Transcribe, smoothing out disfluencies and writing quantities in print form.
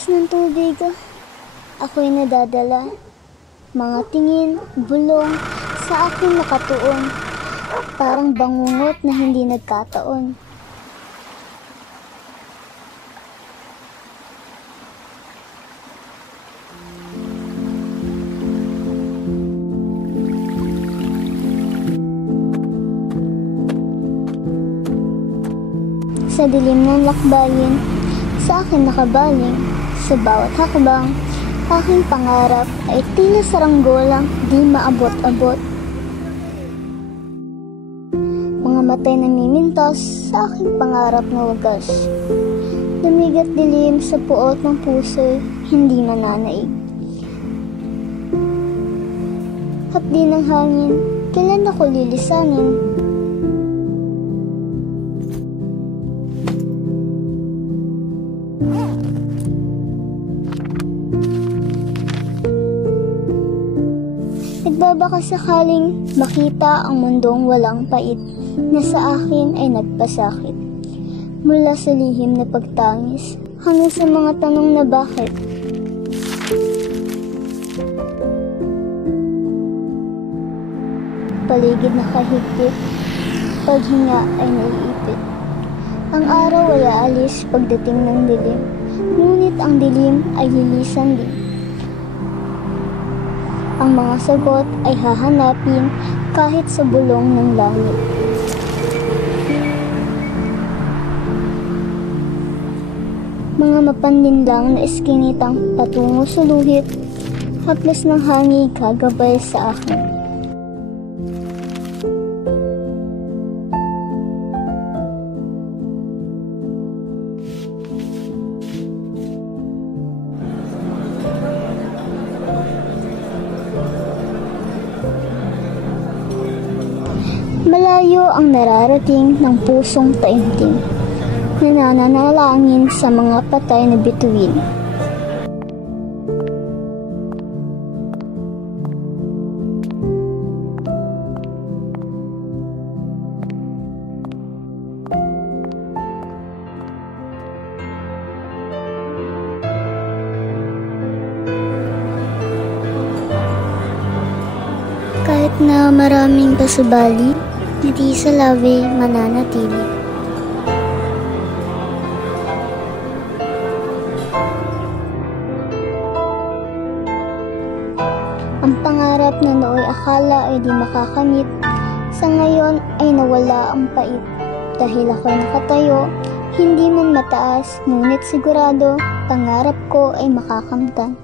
agos ng tubig. Ako'y nadadala. Mga tingin, bulong, sa akin nakatuon. Parang bangungot na hindi nagkataon. Sa dilim ng lakbayin, sa akin nakabaling. Sa bawat hakbang, aking pangarap ay tila saranggolang di maabot-abot. Mga matay na mimintas sa aking pangarap na wagas. Lumigat dilim sa puot ng puso'y hindi mananaig. Hapdi ng hangin, kailan ako lilisanin? Nagbabaka sakaling makita ang mundong walang pait na sa akin ay nagpasakit. Mula sa lihim na pagtangis hanggang sa mga tanong na bakit. Paligid na kahigpit, paghinga ay naiipit. Ang araw ay aalis pagdating ng dilim, ngunit ang dilim ay lilisan din. Ang mga sagot ay hahanapin kahit sa bulong ng langit. Mga mapandinlang na eskinitang patungo sa luhit, haplos ng hangin kagabay sa akin. Malayo ang nararating ng pusong taimtim, nananalangin sa mga patay na bituin. Kahit na maraming pasubali, hindi sa lawi mananatili. Ang pangarap na nooy akala ay di makakamit, sa ngayon ay nawala ang pait. Dahil ako'y nakatayo, hindi man mataas, ngunit sigurado, pangarap ko ay makakamtan.